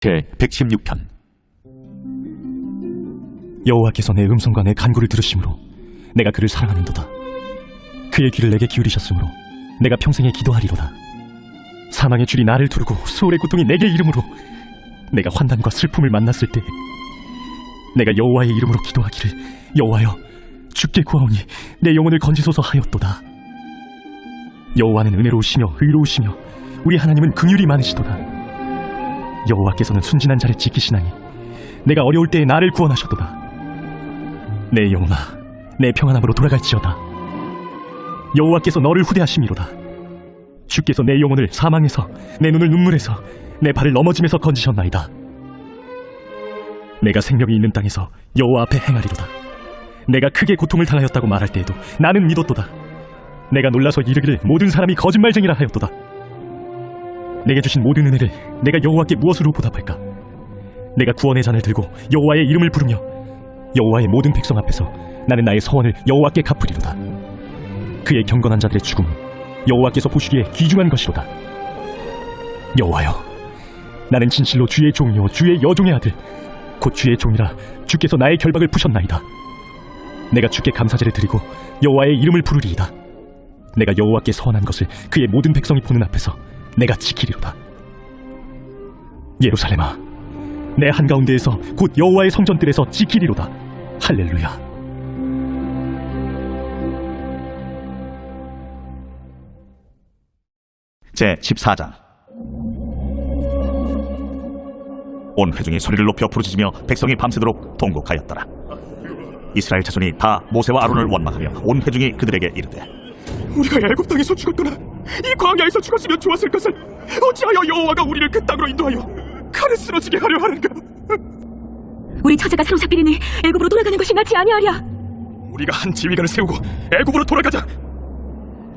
제116편. 여호와께서 내 음성과 내 간구를 들으심으로 내가 그를 사랑하는도다. 그의 귀를 내게 기울이셨으므로 내가 평생에 기도하리로다. 사망의 줄이 나를 두르고 수월의 고통이 내게 이름으로 내가 환난과 슬픔을 만났을 때 내가 여호와의 이름으로 기도하기를 여호와여 주께 구하오니 내 영혼을 건지소서 하였도다. 여호와는 은혜로우시며 의로우시며 우리 하나님은 긍휼이 많으시도다. 여호와께서는 순진한 자를 지키시나니 내가 어려울 때에 나를 구원하셨도다. 내 영혼아 내 평안함으로 돌아갈지어다. 여호와께서 너를 후대하심이로다. 주께서 내 영혼을 사망에서 내 눈을 눈물에서 내 발을 넘어짐에서 건지셨나이다. 내가 생명이 있는 땅에서 여호와 앞에 행하리로다. 내가 크게 고통을 당하였다고 말할 때에도 나는 믿었도다. 내가 놀라서 이르기를 모든 사람이 거짓말쟁이라 하였도다. 내게 주신 모든 은혜를 내가 여호와께 무엇으로 보답할까? 내가 구원의 잔을 들고 여호와의 이름을 부르며 여호와의 모든 백성 앞에서 나는 나의 서원을 여호와께 갚으리로다. 그의 경건한 자들의 죽음은 여호와께서 보시기에 귀중한 것이로다. 여호와여 나는 진실로 주의 종이요 주의 여종의 아들 곧 주의 종이라 주께서 나의 결박을 푸셨나이다. 내가 주께 감사제를 드리고 여호와의 이름을 부르리이다. 내가 여호와께 서원한 것을 그의 모든 백성이 보는 앞에서 내가 지키리로다. 예루살렘아 내 한가운데에서 곧 여호와의 성전들에서 지키리로다. 할렐루야. 제14장. 온 회중이 소리를 높여 부르짖으며 백성이 밤새도록 통곡하였더라. 이스라엘 자손이 다 모세와 아론을 원망하며 온 회중이 그들에게 이르되 우리가 애굽 땅에서 죽었거나 이 광야에서 죽었으면 좋았을 것을 어찌하여 여호와가 우리를 그 땅으로 인도하여 칼에 쓰러지게 하려 하는가? 우리 처자가 사로잡히리니 애굽으로 돌아가는 것이 낫지 아니하랴. 우리가 한 지휘관을 세우고 애굽으로 돌아가자.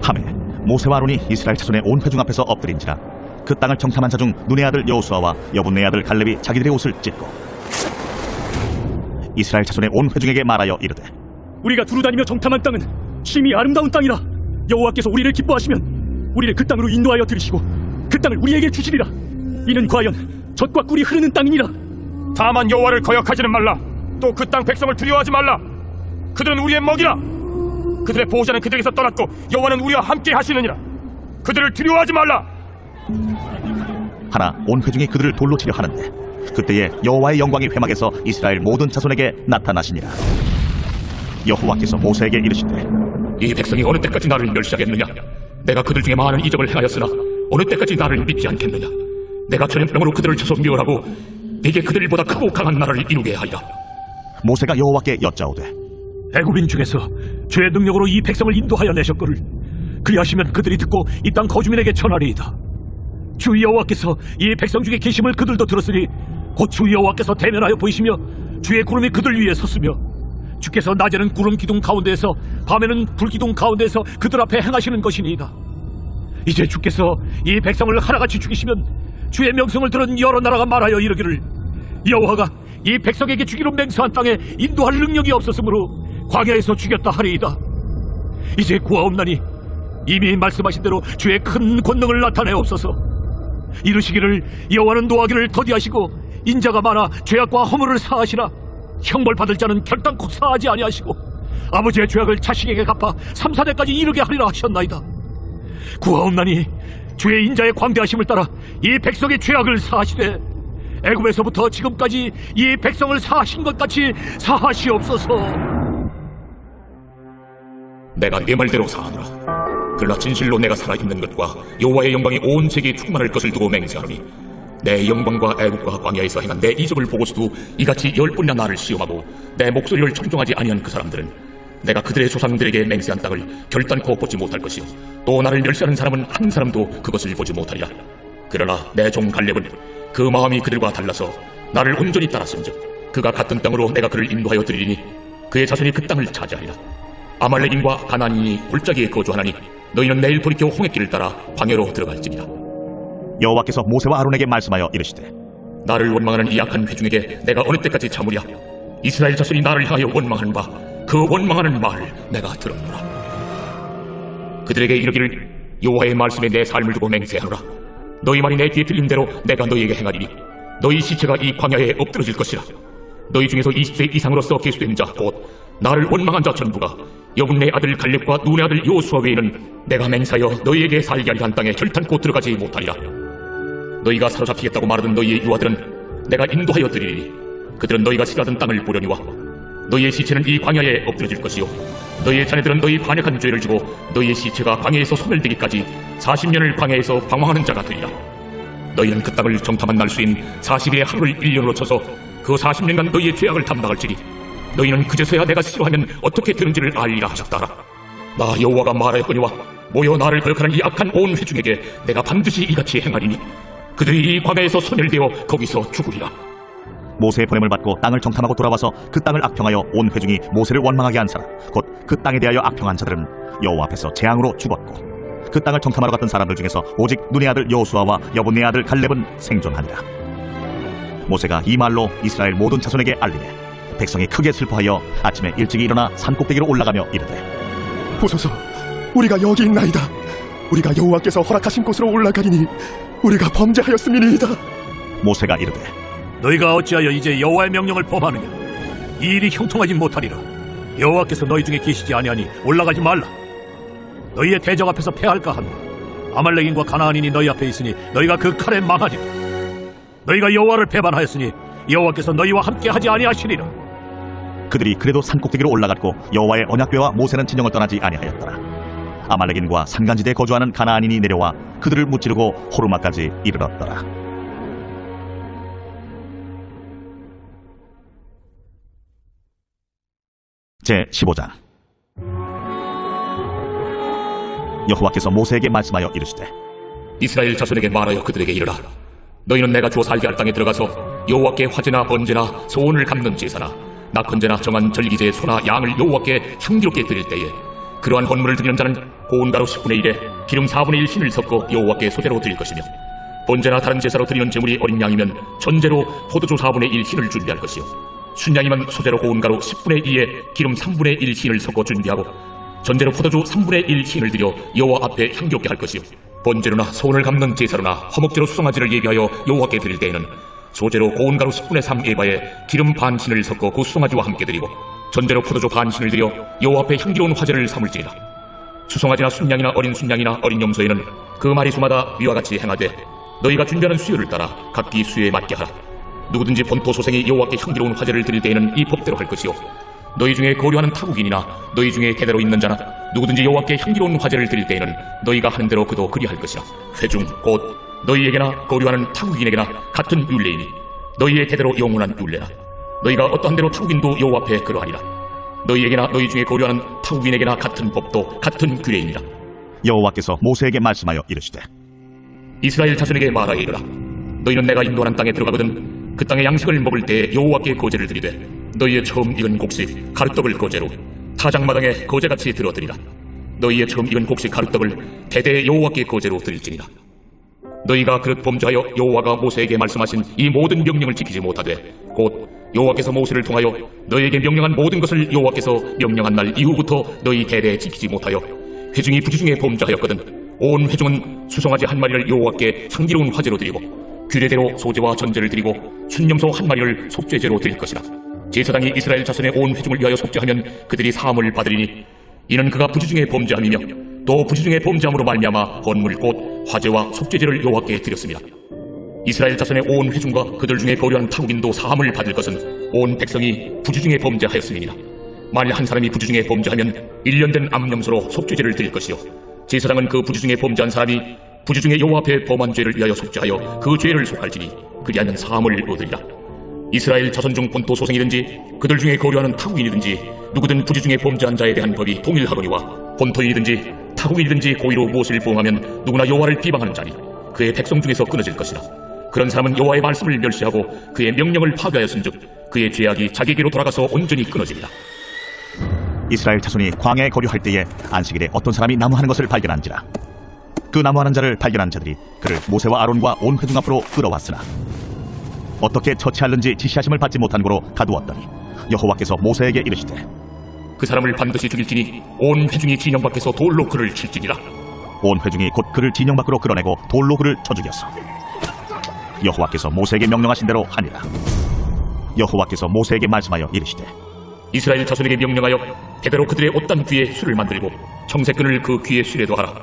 하매 모세와 아론이 이스라엘 자손의 온 회중 앞에서 엎드린지라 그 땅을 정탐한 자 중 눈의 아들 여호수아와 여분의 아들 갈렙이 자기들의 옷을 찢고 이스라엘 자손의 온 회중에게 말하여 이르되 우리가 두루다니며 정탐한 땅은 심히 아름다운 땅이라. 여호와께서 우리를 기뻐하시면 우리를 그 땅으로 인도하여 들이시고 그 땅을 우리에게 주시리라. 이는 과연 젖과 꿀이 흐르는 땅이니라. 다만 여호와를 거역하지는 말라. 또 그 땅 백성을 두려워하지 말라. 그들은 우리의 먹이라. 그들의 보호자는 그들에게서 떠났고 여호와는 우리와 함께 하시느니라. 그들을 두려워하지 말라. 하나 온 회중이 그들을 돌로 치려 하는데 그때에 여호와의 영광이 회막에서 이스라엘 모든 자손에게 나타나시니라. 여호와께서 모세에게 이르시되 이 백성이 어느 때까지 나를 멸시하겠느냐? 내가 그들 중에 많은 이적을 행하였으나 어느 때까지 나를 믿지 않겠느냐? 내가 전염병으로 그들을 쳐서 멸하고 네게 그들보다 크고 강한 나라를 이루게 하리라. 모세가 여호와께 여짜오되 애굽인 중에서 주의 능력으로 이 백성을 인도하여 내셨거늘 그리하시면 그들이 듣고 이 땅 거주민에게 전하리이다. 주 여호와께서 이 백성 중에 계심을 그들도 들었으니 곧 주 여호와께서 대면하여 보이시며 주의 구름이 그들 위에 섰으며 주께서 낮에는 구름 기둥 가운데에서 밤에는 불 기둥 가운데에서 그들 앞에 행하시는 것이니이다. 이제 주께서 이 백성을 하나같이 죽이시면 주의 명성을 들은 여러 나라가 말하여 이르기를 여호와가 이 백성에게 주기로 맹세한 땅에 인도할 능력이 없었으므로 광야에서 죽였다 하리이다. 이제 구하옵나니 이미 말씀하신 대로 주의 큰 권능을 나타내옵소서. 이르시기를 여호와는 노하기를 더디하시고 인자가 많아 죄악과 허물을 사하시나 형벌받을 자는 결단코 사하지 아니하시고 아버지의 죄악을 자식에게 갚아 3,4대까지 이르게 하리라 하셨나이다. 구하옵나니 주의 인자의 광대하심을 따라 이 백성의 죄악을 사하시되 애굽에서부터 지금까지 이 백성을 사하신 것 같이 사하시옵소서. 내가 네 말대로 사하노라. 그러나 진실로 내가 살아있는 것과 여호와의 영광이 온 세계에 충만할 것을 두고 맹세하노니 내 영광과 애국과 광야에서 행한 내 이적을 보고서도 이같이 10번이나 나를 시험하고 내 목소리를 청종하지 아니한 그 사람들은 내가 그들의 조상들에게 맹세한 땅을 결단코 보지 못할 것이요 또 나를 멸시하는 사람은 한 사람도 그것을 보지 못하리라. 그러나 내 종 갈렙은 그 마음이 그들과 달라서 나를 온전히 따랐은즉 그가 같은 땅으로 내가 그를 인도하여 드리리니 그의 자손이 그 땅을 차지하리라. 아말렉인과 가나안인이 골짜기에 거주하나니 너희는 내일 돌이켜 홍해길을 따라 광야로 들어갈지니라. 여호와께서 모세와 아론에게 말씀하여 이르시되 나를 원망하는 이 악한 회중에게 내가 어느 때까지 참으랴? 이스라엘 자손이 나를 향하여 원망하는 바 그 원망하는 말을 내가 들었노라. 그들에게 이르기를 여호와의 말씀에 내 삶을 두고 맹세하노라. 너희 말이 내 귀에 들린 대로 내가 너희에게 행하리니 너희 시체가 이 광야에 엎드러질 것이라. 너희 중에서 20세 이상으로서 계수된 자 곧 나를 원망한 자 전부가 여분네 아들 갈렙과 눈의 아들 요수아 외에는 내가 맹세하여 너희에게 살게 하리 한 땅에 결탄코 들어가지 못하리라. 너희가 사로잡히겠다고 말하던 너희의 유아들은 내가 인도하여 드리리니 그들은 너희가 싫어하던 땅을 보려니와 너희의 시체는 이 광야에 엎드러질 것이요 너희의 자녀들은 너희 반역한 죄를 지고 너희의 시체가 광야에서 소멸되기까지 40년을 광야에서 방황하는 자가 되리라. 너희는 그 땅을 정탐한 날수인 40일의 하루를 1년으로 쳐서 그 40년간 너희의 죄악을 담당할지니 너희는 그제서야 내가 싫어하면 어떻게 되는지를 알리라 하셨다라. 나 여호와가 말하였거니와 모여 나를 거역하는 이 악한 온 회중에게 내가 반드시 이같이 행하리니 그들이 이 광야에서 소멸되어 거기서 죽으리라. 모세의 보냄을 받고 땅을 정탐하고 돌아와서 그 땅을 악평하여 온 회중이 모세를 원망하게 한 사람 곧 그 땅에 대하여 악평한 자들은 여호와 앞에서 재앙으로 죽었고 그 땅을 정탐하러 갔던 사람들 중에서 오직 눈의 아들 여호수아와 여분네 아들 갈렙은 생존하니라. 모세가 이 말로 이스라엘 모든 자손에게 알리매 백성이 크게 슬퍼하여 아침에 일찍이 일어나 산꼭대기로 올라가며 이르되 보소서, 우리가 여기 있나이다. 우리가 여호와께서 허락하신 곳으로 올라가리니 우리가 범죄하였음이니이다. 모세가 이르되 너희가 어찌하여 이제 여호와의 명령을 범하느냐? 이 일이 형통하지 못하리라. 여호와께서 너희 중에 계시지 아니하니 올라가지 말라. 너희의 대적 앞에서 패할까 하노라. 아말렉인과 가나안인이 너희 앞에 있으니 너희가 그 칼에 망하리라. 너희가 여호와를 배반하였으니 여호와께서 너희와 함께 하지 아니하시리라. 그들이 그래도 산꼭대기로 올라갔고 여호와의 언약궤와 모세는 진영을 떠나지 아니하였더라. 아말렉인과 산간지대에 거주하는 가나안인이 내려와 그들을 무찌르고 호르마까지 이르렀더라. 제15장. 여호와께서 모세에게 말씀하여 이르시되 이스라엘 자손에게 말하여 그들에게 이르라. 너희는 내가 주어 살게 할 땅에 들어가서 여호와께 화제나 번제나 소원을 갚는 제사나 낙헌제나 정한 절기제의 소나 양을 여호와께 향기롭게 드릴 때에 그러한 헌물을 드리는 자는 고운 가루 10분의 1에 기름 4분의 1 흰을 섞어 여호와께 소제로 드릴 것이며 번제나 다른 제사로 드리는 제물이 어린 양이면 전제로 포도주 4분의 1 흰을 준비할 것이요 순양이면 소제로 고운 가루 10분의 2에 기름 3분의 1 흰을 섞어 준비하고 전제로 포도주 3분의 1 흰을 들여 여호와 앞에 향기롭게 할 것이요 번제로나 소원을 갚는 제사로나 화목제로 수송아지를 예비하여 여호와께 드릴 때에는 소제로 고운 가루 10분의 3 에바에 기름 반 흰을 섞어 그 수송아지와 함께 드리고 전제로 포도주 반 흰을 들여 여호와 앞에 향기로운 화제를 삼을지니라. 수송아지나 순양이나 어린 순양이나 어린 염소에는 그 마리수마다 위와 같이 행하되 너희가 준비하는 수요를 따라 각기 수요에 맞게 하라. 누구든지 본토 소생이 여호와께 향기로운 화제를 드릴 때에는 이 법대로 할 것이요 너희 중에 거류하는 타국인이나 너희 중에 대대로 있는 자나 누구든지 여호와께 향기로운 화제를 드릴 때에는 너희가 하는 대로 그도 그리할 것이라. 회중 곧 너희에게나 거류하는 타국인에게나 같은 율례이니 너희의 대대로 영원한 율례라. 너희가 어떠한 대로 타국인도 여호와 앞에 그러하리라. 너희에게나 너희 중에 거류하는 타국인에게나 같은 법도 같은 규례이니라. 여호와께서 모세에게 말씀하여 이르시되 이스라엘 자손에게 말하여 이르라. 너희는 내가 인도하는 땅에 들어가거든 그 땅의 양식을 먹을 때에 여호와께 거제를 드리되 너희의 처음 익은 곡식 가루떡을 거제로 타작마당에 거제같이 들어드리라. 너희의 처음 익은 곡식 가루떡을 대대 여호와께 거제로 드릴지니라. 너희가 그릇 범죄하여 여호와가 모세에게 말씀하신 이 모든 명령을 지키지 못하되 곧 여호와께서 모세를 통하여 너희에게 명령한 모든 것을 여호와께서 명령한 날 이후부터 너희 대대에 지키지 못하여 회중이 부지중에 범죄하였거든 온 회중은 수송아지 한 마리를 여호와께 향기로운 화제로 드리고 규례대로 소제와 전제를 드리고 순염소 한 마리를 속죄제로 드릴 것이라. 제사장이 이스라엘 자손의 온 회중을 위하여 속죄하면 그들이 사함을 받으리니 이는 그가 부지중에 범죄함이며 또 부지중에 범죄함으로 말미암아 헌물 곧 화제와 속죄제를 여호와께 드렸습니다. 이스라엘 자손의 온 회중과 그들 중에 거류한 타국인도 사함을 받을 것은 온 백성이 부지중에 범죄하였음이니라. 만일 한 사람이 부지중에 범죄하면 1년 된 암염소로 속죄제를 드릴 것이요 제사장은 그 부지중에 범죄한 사람이 부지중에 여호와 앞에 범한 죄를 위하여 속죄하여 그 죄를 속할지니 그리하면 사함을 얻으리라. 이스라엘 자손 중 본토 소생이든지 그들 중에 거류하는 타국인이든지 누구든 부지중에 범죄한 자에 대한 법이 동일하거니와 본토인이든지 타국인이든지 고의로 무엇을 보응하면 누구나 여호와를 비방하는 자니 그의 백성 중에서 끊어질 것이라. 그런 사람은 여호와의 말씀을 멸시하고 그의 명령을 파괴하였은즉 그의 죄악이 자기에게로 돌아가서 온전히 끊어지리라. 이스라엘 자손이 광야에 거류할 때에 안식일에 어떤 사람이 나무하는 것을 발견한지라. 그 나무하는 자를 발견한 자들이 그를 모세와 아론과 온 회중 앞으로 끌어왔으나 어떻게 처치하는지 지시하심을 받지 못한 고로 가두었더니 여호와께서 모세에게 이르시되 그 사람을 반드시 죽일지니 온 회중이 진영 밖에서 돌로 그를 칠지니라. 온 회중이 곧 그를 진영 밖으로 끌어내고 돌로 그를 쳐 죽였어. 여호와께서 모세에게 명령하신 대로 하니라. 여호와께서 모세에게 말씀하여 이르시되 이스라엘 자손에게 명령하여 대대로 그들의 옷단 귀에 술을 만들고 청색끈을 그 귀에 술에도 하라.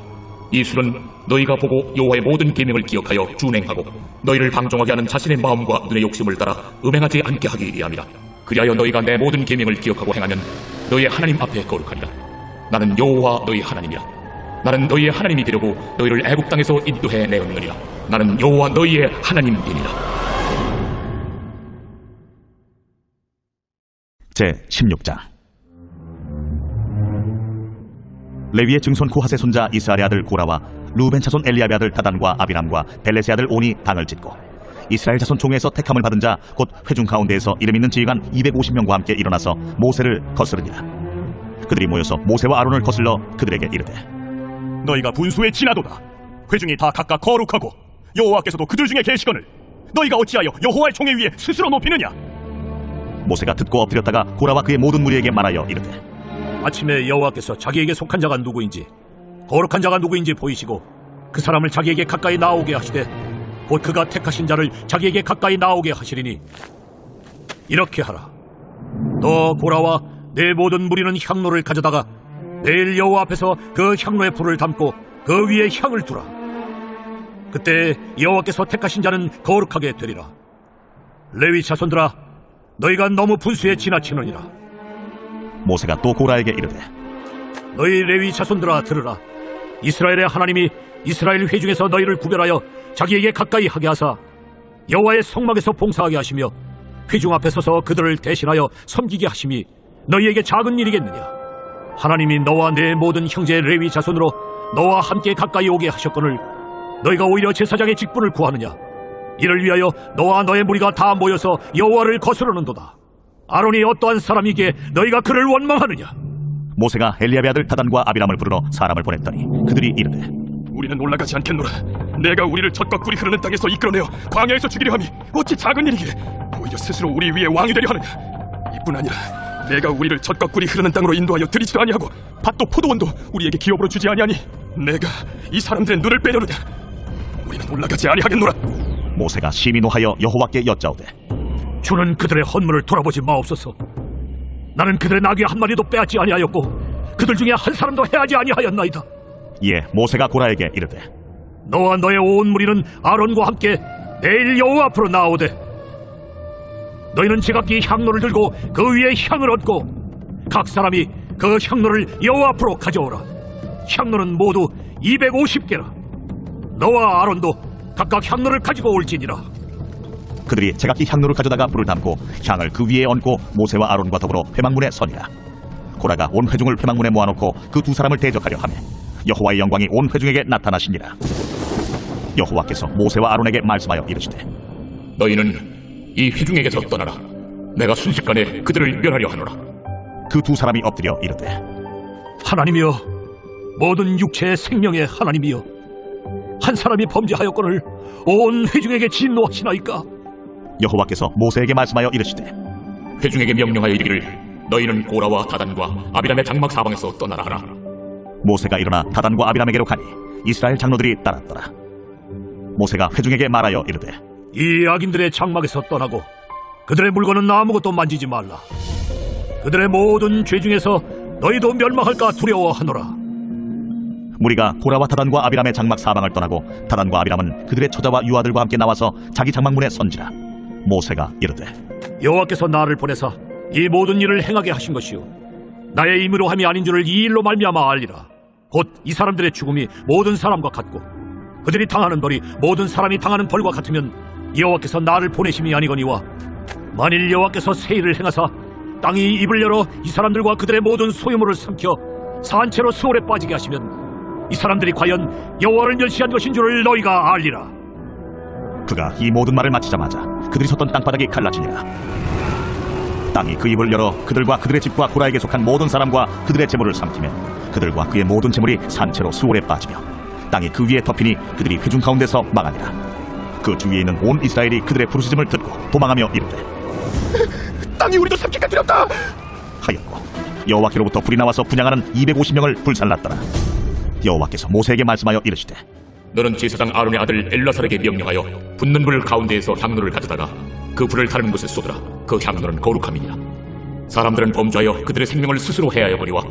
이 술은 너희가 보고 여호와의 모든 계명을 기억하여 준행하고 너희를 방종하게 하는 자신의 마음과 눈의 욕심을 따라 음행하지 않게 하기 위함이라. 그리하여 너희가 내 모든 계명을 기억하고 행하면 너희의 하나님 앞에 거룩하리라. 나는 여호와 너희 하나님이라. 나는 너희의 하나님이 되려고 너희를 애굽 땅에서 인도해 내었느니라. 나는 여호와 너희의 하나님이니라. 제16장. 레위의 증손 코핫의 손자 이스라엘의 아들 고라와 루벤 차손 엘리압의 아들 다단과 아비람과 벨렛의 아들 온이 당을 짓고 이스라엘 자손 총회에서 택함을 받은 자 곧 회중 가운데에서 이름 있는 지휘관 250명과 함께 일어나서 모세를 거스르니라. 그들이 모여서 모세와 아론을 거슬러 그들에게 이르되 너희가 분수에 지나도다. 회중이 다 각각 거룩하고 여호와께서도 그들 중에 계시거늘 너희가 어찌하여 여호와의 총회 위에 스스로 높이느냐? 모세가 듣고 엎드렸다가 고라와 그의 모든 무리에게 말하여 이르되 아침에 여호와께서 자기에게 속한 자가 누구인지 거룩한 자가 누구인지 보이시고 그 사람을 자기에게 가까이 나오게 하시되 곧 그가 택하신 자를 자기에게 가까이 나오게 하시리니 이렇게 하라. 너 고라와 내 모든 무리는 향로를 가져다가 내일 여호와 앞에서 그 향로에 불을 담고 그 위에 향을 두라. 그때 여호와께서 택하신 자는 거룩하게 되리라. 레위 자손들아, 너희가 너무 분수에 지나치느니라. 모세가 또 고라에게 이르되 너희 레위 자손들아 들으라. 이스라엘의 하나님이 이스라엘 회중에서 너희를 구별하여 자기에게 가까이 하게 하사 여호와의 성막에서 봉사하게 하시며 회중 앞에 서서 그들을 대신하여 섬기게 하심이 너희에게 작은 일이겠느냐? 하나님이 너와 내 모든 형제 레위 자손으로 너와 함께 가까이 오게 하셨거늘 너희가 오히려 제사장의 직분을 구하느냐? 이를 위하여 너와 너의 무리가 다 모여서 여호와를 거스르는도다. 아론이 어떠한 사람이기에 너희가 그를 원망하느냐? 모세가 엘리압의 아들 다단과 아비람을 부르러 사람을 보냈더니 그들이 이르되 우리는 올라가지 않겠노라. 내가 우리를 젖과 꿀이 흐르는 땅에서 이끌어내어 광야에서 죽이려 함이 어찌 작은 일이기에 오히려 스스로 우리 위에 왕이 되려 하느냐? 이뿐 아니라 내가 우리를 젖과 꿀이 흐르는 땅으로 인도하여 들이지도 아니하고 밭도 포도원도 우리에게 기업으로 주지 아니하니 내가 이 사람들의 눈을 빼려느냐? 우리는 올라가지 아니하겠노라. 모세가 심히 노하여 여호와께 여짜오되 주는 그들의 헌물을 돌아보지 마옵소서. 나는 그들의 나귀 한 마리도 빼앗지 아니하였고 그들 중에 한 사람도 해하지 아니하였나이다. 이에 모세가 고라에게 이르되 너와 너의 온 무리는 아론과 함께 내일 여호와 앞으로 나오되 너희는 제각기 향로를 들고 그 위에 향을 얹고 각 사람이 그 향로를 여호와 앞으로 가져오라. 향로는 모두 250개라. 너와 아론도 각각 향로를 가지고 올지니라. 그들이 제각기 향로를 가져다가 불을 담고 향을 그 위에 얹고 모세와 아론과 더불어 회막문에 서니라. 고라가 온 회중을 회막문에 모아놓고 그 두 사람을 대적하려 하매 여호와의 영광이 온 회중에게 나타나시니라. 여호와께서 모세와 아론에게 말씀하여 이르시되 너희는 이 회중에게서 떠나라. 내가 순식간에 그들을 멸하려 하노라. 그 두 사람이 엎드려 이르되 하나님이여, 모든 육체의 생명의 하나님이여, 한 사람이 범죄하였거늘 온 회중에게 진노하시나이까? 여호와께서 모세에게 말씀하여 이르시되 회중에게 명령하여 이르기를 너희는 고라와 다단과 아비람의 장막 사방에서 떠나라 하라. 모세가 일어나 다단과 아비람에게로 가니 이스라엘 장로들이 따랐더라. 모세가 회중에게 말하여 이르되 이 악인들의 장막에서 떠나고 그들의 물건은 아무것도 만지지 말라. 그들의 모든 죄 중에서 너희도 멸망할까 두려워하노라. 무리가 고라와 다단과 아비람의 장막 사방을 떠나고 다단과 아비람은 그들의 처자와 유아들과 함께 나와서 자기 장막문에 선지라. 모세가 이르되 여호와께서 나를 보내사 이 모든 일을 행하게 하신 것이요 나의 임의로 함이 아닌 줄을 이 일로 말미암아 알리라. 곧 이 사람들의 죽음이 모든 사람과 같고 그들이 당하는 벌이 모든 사람이 당하는 벌과 같으면 여호와께서 나를 보내심이 아니거니와 만일 여호와께서 새 일을 행하사 땅이 입을 열어 이 사람들과 그들의 모든 소유물을 삼켜 산채로 수월에 빠지게 하시면 이 사람들이 과연 여호와를 멸시한 것인 줄을 너희가 알리라. 그가 이 모든 말을 마치자마자 그들이 섰던 땅바닥이 갈라지니라. 땅이 그 입을 열어 그들과 그들의 집과 고라에게 속한 모든 사람과 그들의 재물을 삼키며 그들과 그의 모든 재물이 산채로 수월에 빠지며 땅이 그 위에 덮이니 그들이 회중 가운데서 망하니라. 그 주위에 있는 온 이스라엘이 그들의 부르짖음을 듣고 도망하며 이르되 땅이 우리도 삼킬까 두렵다 하였고 여호와께로부터 불이 나와서 분향하는 250명을 불살랐더라. 여호와께서 모세에게 말씀하여 이르시되 너는 제사장 아론의 아들 엘라살에게 명령하여 붙는 불 가운데에서 향로를 가져다가 그 불을 다른 곳에 쏟으라. 그 향로는 거룩함이니라. 사람들은 범죄하여 그들의 생명을 스스로 해하여 버리와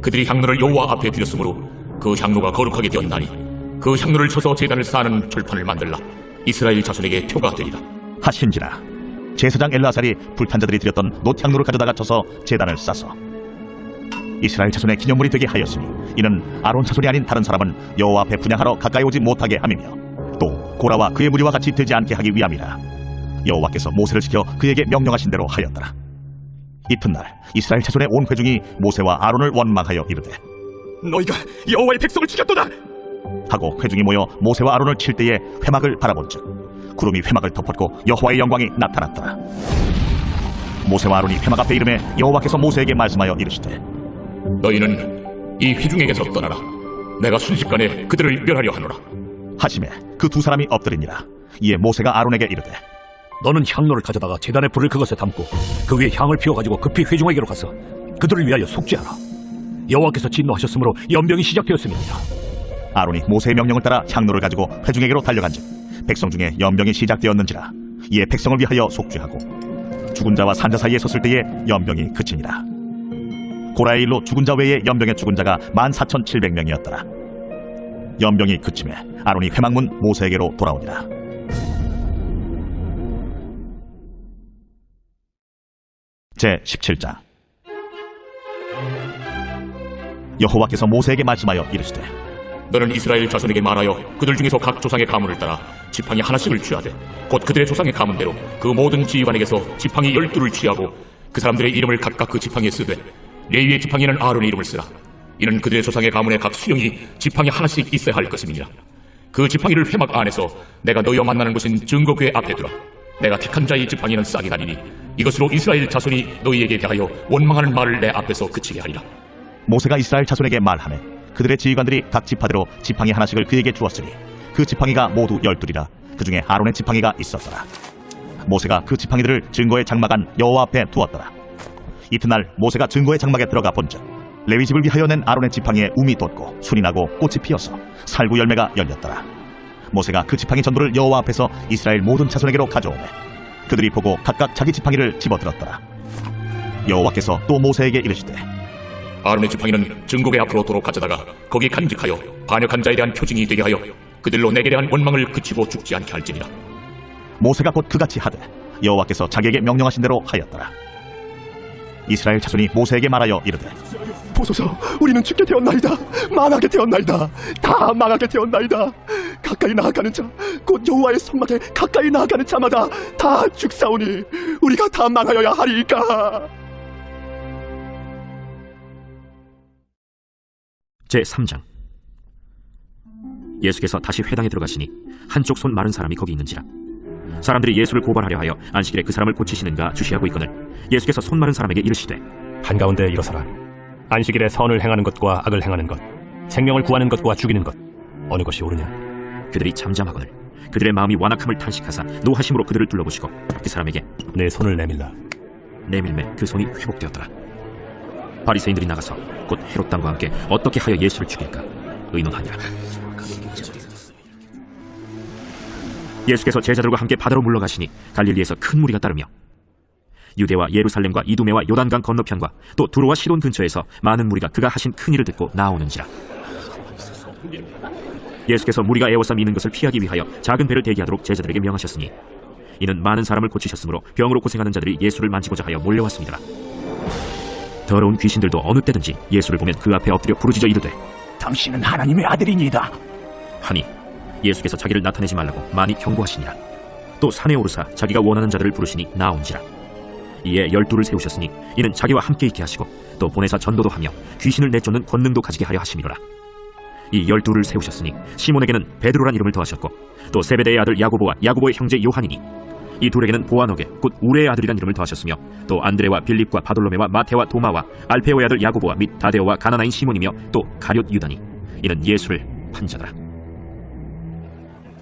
그들이 향로를 여호와 앞에 드렸으므로 그 향로가 거룩하게 되었나니 그 향로를 쳐서 제단을 쌓는 철판을 만들라. 이스라엘 자손에게 표가 되리라. 하신지라. 제사장 엘라살이 불탄 자들이 드렸던 놋향로를 가져다가 쳐서 제단을 싸서 이스라엘 자손의 기념물이 되게 하였으니 이는 아론 자손이 아닌 다른 사람은 여호와 앞에 분향하러 가까이 오지 못하게 함이며 또 고라와 그의 무리와 같이 되지 않게 하기 위함이라. 여호와께서 모세를 시켜 그에게 명령하신 대로 하였더라. 이튿날 이스라엘 자손의 온 회중이 모세와 아론을 원망하여 이르되 너희가 여호와의 백성을 죽였도다. 하고 회중이 모여 모세와 아론을 칠 때에 회막을 바라본즉 구름이 회막을 덮었고 여호와의 영광이 나타났더라. 모세와 아론이 회막 앞에 이름에 여호와께서 모세에게 말씀하여 이르시되 너희는 이 회중에게서 떠나라. 내가 순식간에 그들을 멸하려 하노라. 하심에 그 두 사람이 엎드리니라. 이에 모세가 아론에게 이르되 너는 향로를 가져다가 제단의 불을 그것에 담고 그 위에 향을 피워가지고 급히 회중에게로 가서 그들을 위하여 속죄하라. 여호와께서 진노하셨으므로 연병이 시작되었음이니라. 아론이 모세의 명령을 따라 향로를 가지고 회중에게로 달려간즉 백성 중에 연병이 시작되었는지라. 이에 백성을 위하여 속죄하고 죽은 자와 산자 사이에 섰을 때에 연병이 그치니라. 고라의 일로 죽은 자 외에 연병에 죽은 자가 14,700명이었더라. 연병이 그침에 아론이 회막문 모세에게로 돌아오니라. 제17장. 여호와께서 모세에게 말씀하여 이르시되 너는 이스라엘 자손에게 말하여 그들 중에서 각 조상의 가문을 따라 지팡이 하나씩을 취하되 곧 그들의 조상의 가문대로 그 모든 지휘관에게서 지팡이 12를 취하고 그 사람들의 이름을 각각 그 지팡이에 쓰되 레위의 지팡이는 아론의 이름을 쓰라. 이는 그들의 조상의 가문의 각 수령이 지팡이 하나씩 있어야 할 것임이니라. 그 지팡이를 회막 안에서 내가 너희와 만나는 곳인 증거궤 앞에 두라. 내가 택한 자의 지팡이는 싹이 다니니 이것으로 이스라엘 자손이 너희에게 대하여 원망하는 말을 내 앞에서 그치게 하리라. 모세가 이스라엘 자손에게 말하매 그들의 지휘관들이 각 지파대로 지팡이 하나씩을 그에게 주었으니 그 지팡이가 모두 12이라. 그 중에 아론의 지팡이가 있었더라. 모세가 그 지팡이들을 증거의 장막 안 여호와 앞에 두었더라. 이튿날 모세가 증거의 장막에 들어가 본즉 레위 집을 위하여 낸 아론의 지팡이에 움이 돋고 순이 나고 꽃이 피어서 살구 열매가 열렸더라. 모세가 그 지팡이 전부를 여호와 앞에서 이스라엘 모든 자손에게로 가져오매 그들이 보고 각각 자기 지팡이를 집어들었더라. 여호와께서 또 모세에게 이르시되 아론의 지팡이는 증거궤 앞으로 도로 가져다가 거기 간직하여 반역한 자에 대한 표징이 되게 하여 그들로 내게 대한 원망을 그치고 죽지 않게 할지니라. 모세가 곧 그같이 하되 여호와께서 자기에게 명령하신 대로 하였더라. 이스라엘 자손이 모세에게 말하여 이르되 보소서, 우리는 죽게 되었나이다. 망하게 되었나이다. 다 망하게 되었나이다. 가까이 나아가는 자, 곧 여호와의 성막에 가까이 나아가는 자마다 다 죽사오니 우리가 다 망하여야 하리이까. 제3장. 예수께서 다시 회당에 들어가시니 한쪽 손 마른 사람이 거기 있는지라. 사람들이 예수를 고발하려 하여 안식일에 그 사람을 고치시는가 주시하고 있거늘 예수께서 손 마른 사람에게 이르시되 한가운데 일어서라. 안식일에 선을 행하는 것과 악을 행하는 것, 생명을 구하는 것과 죽이는 것, 어느 것이 옳으냐? 그들이 잠잠하거늘 그들의 마음이 완악함을 탄식하사 노하심으로 그들을 둘러보시고 그 사람에게 내 손을 내밀라. 내밀매 그 손이 회복되었더라. 바리새인들이 나가서 곧 헤롯 당과 함께 어떻게 하여 예수를 죽일까 의논하니라. 예수께서 제자들과 함께 바다로 물러가시니 갈릴리에서 큰 무리가 따르며 유대와 예루살렘과 이두메와 요단강 건너편과 또 두로와 시돈 근처에서 많은 무리가 그가 하신 큰 일을 듣고 나오는지라. 예수께서 무리가 애워싸 미는 것을 피하기 위하여 작은 배를 대기하도록 제자들에게 명하셨으니 이는 많은 사람을 고치셨으므로 병으로 고생하는 자들이 예수를 만지고자 하여 몰려왔습니다. 더러운 귀신들도 어느 때든지 예수를 보면 그 앞에 엎드려 부르짖어 이르되 당신은 하나님의 아들이니이다 하니 예수께서 자기를 나타내지 말라고 많이 경고하시니라. 또 산에 오르사 자기가 원하는 자들을 부르시니 나온지라. 이에 12를 세우셨으니 이는 자기와 함께 있게 하시고 또 보내사 전도도 하며 귀신을 내쫓는 권능도 가지게 하려 하심이로라. 이 12를 세우셨으니 시몬에게는 베드로란 이름을 더하셨고 또 세베대의 아들 야고보와 야고보의 형제 요한이니 이 둘에게는 보아너게 곧 우레의 아들이란 이름을 더하셨으며 또 안드레와 빌립과 바돌로메와 마테와 도마와 알페오의 아들 야고보와 및 다데오와 가나나인 시몬이며 또 가룟 유다니 이는 예수를 판 자더라.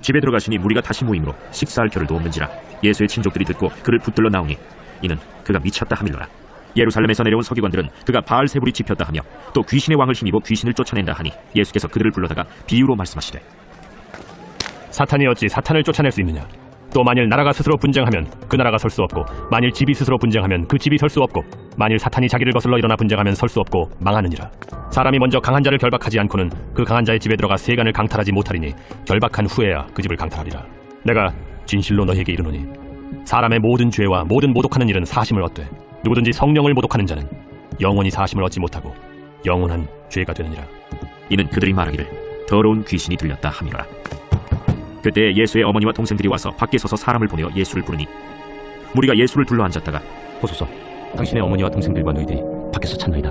집에 들어가시니 무리가 다시 모임으로 식사할 겨를도 없는지라. 예수의 친족들이 듣고 그를 붙들러 나오니 이는 그가 미쳤다 하밀러라. 예루살렘에서 내려온 서기관들은 그가 바알세불이 집혔다 하며 또 귀신의 왕을 힘입어 귀신을 쫓아낸다 하니 예수께서 그들을 불러다가 비유로 말씀하시되 사탄이 어찌 사탄을 쫓아낼 수 있느냐? 또 만일 나라가 스스로 분쟁하면 그 나라가 설 수 없고, 만일 집이 스스로 분쟁하면 그 집이 설 수 없고, 만일 사탄이 자기를 거슬러 일어나 분쟁하면 설 수 없고 망하느니라. 사람이 먼저 강한 자를 결박하지 않고는 그 강한 자의 집에 들어가 세간을 강탈하지 못하리니 결박한 후에야 그 집을 강탈하리라. 내가 진실로 너희에게 이르노니 사람의 모든 죄와 모든 모독하는 일은 사심을 얻되 누구든지 성령을 모독하는 자는 영원히 사심을 얻지 못하고 영원한 죄가 되느니라. 이는 그들이 말하기를 더러운 귀신이 들렸다 함이라. 그때 예수의 어머니와 동생들이 와서 밖에 서서 사람을 보내어 예수를 부르니 무리가 예수를 둘러앉았다가 보소서, 당신의 어머니와 동생들과 너희들이 밖에서 찾나이다.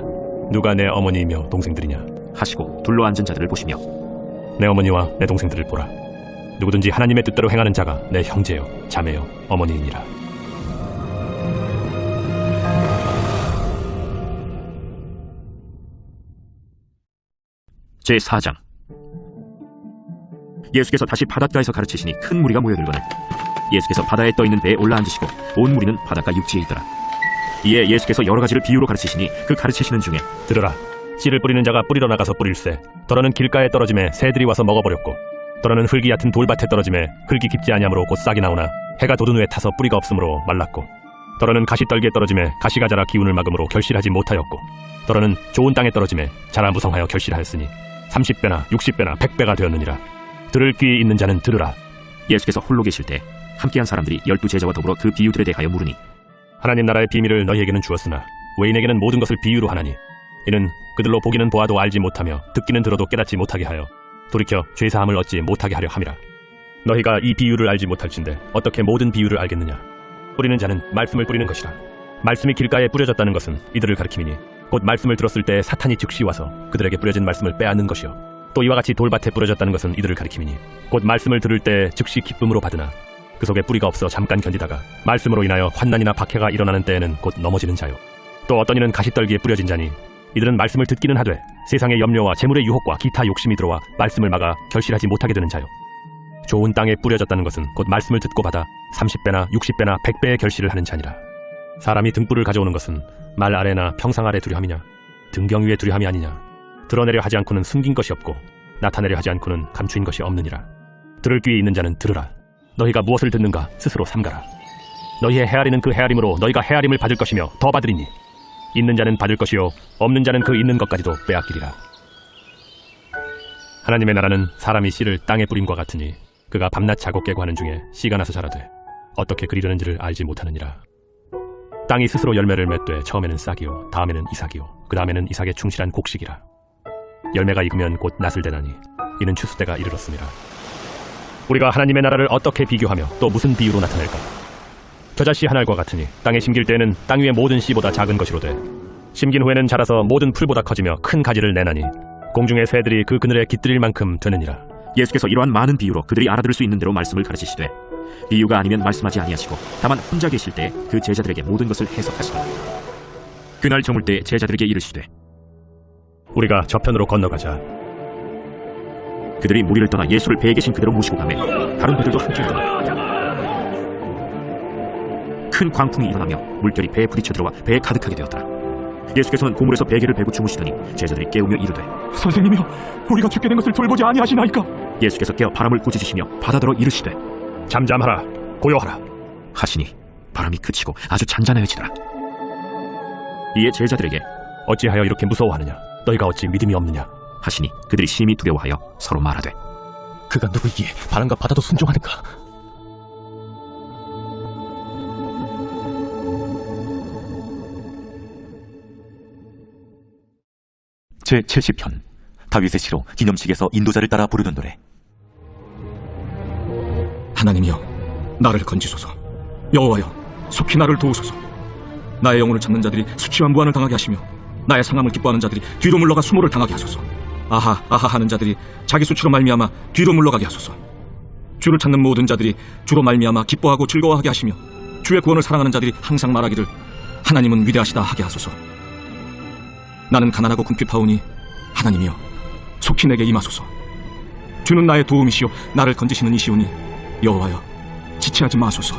누가 내 어머니이며 동생들이냐 하시고 둘러앉은 자들을 보시며 내 어머니와 내 동생들을 보라. 누구든지 하나님의 뜻대로 행하는 자가 내 형제요 자매요 어머니이니라. 제4장. 예수께서 다시 바닷가에서 가르치시니 큰 무리가 모여들거늘 예수께서 바다에 떠있는 배에 올라앉으시고 온 무리는 바닷가 육지에 있더라. 이에 예수께서 여러 가지를 비유로 가르치시니 그 가르치시는 중에 들으라. 씨를 뿌리는 자가 뿌리러 나가서 뿌릴새 더러는 길가에 떨어짐에 새들이 와서 먹어버렸고, 더러는 흙이 얕은 돌밭에 떨어짐에 흙이 깊지 아니하므로 곧 싹이 나오나 해가 돋은 후에 타서 뿌리가 없으므로 말랐고, 더러는 가시떨기에 떨어짐에 가시가 자라 기운을 막음으로 결실하지 못하였고, 더러는 좋은 땅에 떨어짐에 자라 무성하여 결실하였으니 30배나 60배나 100배가 되었느니라. 들을 귀 있는 자는 들으라. 예수께서 홀로 계실 때 함께한 사람들이 12제자와 더불어 그 비유들에 대하여 물으니 하나님 나라의 비밀을 너희에게는 주었으나 외인에게는 모든 것을 비유로 하나니, 이는 그들로 보기는 보아도 알지 못하며 듣기는 들어도 깨닫지 못하게 하여 돌이켜 죄사함을 얻지 못하게 하려 함이라. 너희가 이 비유를 알지 못할진대 어떻게 모든 비유를 알겠느냐? 뿌리는 자는 말씀을 뿌리는 것이라. 말씀이 길가에 뿌려졌다는 것은 이들을 가리킴이니 곧 말씀을 들었을 때 사탄이 즉시 와서 그들에게 뿌려진 말씀을 빼앗는 것이요, 또 이와 같이 돌밭에 뿌려졌다는 것은 이들을 가리킴이니 곧 말씀을 들을 때 즉시 기쁨으로 받으나 그 속에 뿌리가 없어 잠깐 견디다가 말씀으로 인하여 환난이나 박해가 일어나는 때에는 곧 넘어지는 자요. 또 어떤 이는 가시떨기에 뿌려진 자니 이들은 말씀을 듣기는 하되 세상의 염려와 재물의 유혹과 기타 욕심이 들어와 말씀을 막아 결실하지 못하게 되는 자요. 좋은 땅에 뿌려졌다는 것은 곧 말씀을 듣고 받아 30배나 60배나 100배의 결실을 하는 자니라. 사람이 등불을 가져오는 것은 말 아래나 평상 아래 두려 함이냐, 등경 위에 두려 함이 아니냐. 드러내려 하지 않고는 숨긴 것이 없고 나타내려 하지 않고는 감추인 것이 없느니라. 들을 귀에 있는 자는 들으라. 너희가 무엇을 듣는가 스스로 삼가라. 너희의 헤아리는 그 헤아림으로 너희가 헤아림을 받을 것이며 더 받으리니 있는 자는 받을 것이요 없는 자는 그 있는 것까지도 빼앗기리라. 하나님의 나라는 사람이 씨를 땅에 뿌림과 같으니 그가 밤낮 자고 깨고 하는 중에 씨가 나서 자라되 어떻게 그리려는지를 알지 못하느니라. 땅이 스스로 열매를 맺되 처음에는 싹이요 다음에는 이삭이요 그 다음에는 이삭의 충실한 곡식이라. 열매가 익으면 곧 낫을 대나니 이는 추수 때가 이르렀습니다. 우리가 하나님의 나라를 어떻게 비교하며 또 무슨 비유로 나타낼까? 겨자씨 한 알과 같으니 땅에 심길 때에는 땅 위의 모든 씨보다 작은 것이로되 심긴 후에는 자라서 모든 풀보다 커지며 큰 가지를 내나니 공중의 새들이 그 그늘에 깃들일 만큼 되느니라. 예수께서 이러한 많은 비유로 그들이 알아들을 수 있는 대로 말씀을 가르치시되 비유가 아니면 말씀하지 아니하시고 다만 혼자 계실 때 그 제자들에게 모든 것을 해석하시더라. 그날 저물 때 제자들에게 이르시되 우리가 저편으로 건너가자. 그들이 무리를 떠나 예수를 배에 계신 그대로 모시고 가매 다른 배들도 함께 떠나 큰 광풍이 일어나며 물결이 배에 부딪혀 들어와 배에 가득하게 되었더라. 예수께서는 고물에서 베개를 베고 주무시더니 제자들이 깨우며 이르되 선생님이여, 우리가 죽게 된 것을 돌보지 아니하시나이까? 예수께서 깨어 바람을 꾸짖으시며 바다더러 이르시되 잠잠하라 고요하라 하시니 바람이 그치고 아주 잔잔해지더라. 이에 제자들에게 어찌하여 이렇게 무서워하느냐? 너희가 어찌 믿음이 없느냐? 하시니 그들이 심히 두려워하여 서로 말하되 그가 누구이기에 바람과 바다도 순종하는가? 제70편 다윗의 시로 기념식에서 인도자를 따라 부르는 노래. 하나님이여, 나를 건지소서. 여호와여, 속히 나를 도우소서. 나의 영혼을 찾는 자들이 수치와 무한을 당하게 하시며 나의 상함을 기뻐하는 자들이 뒤로 물러가 수모를 당하게 하소서. 아하 아하 하는 자들이 자기 수치로 말미암아 뒤로 물러가게 하소서. 주를 찾는 모든 자들이 주로 말미암아 기뻐하고 즐거워하게 하시며 주의 구원을 사랑하는 자들이 항상 말하기를 하나님은 위대하시다 하게 하소서. 나는 가난하고 궁핍하오니 하나님이여, 속히 내게 임하소서. 주는 나의 도움이시오 나를 건지시는 이시오니 여호와여, 지체하지 마소서.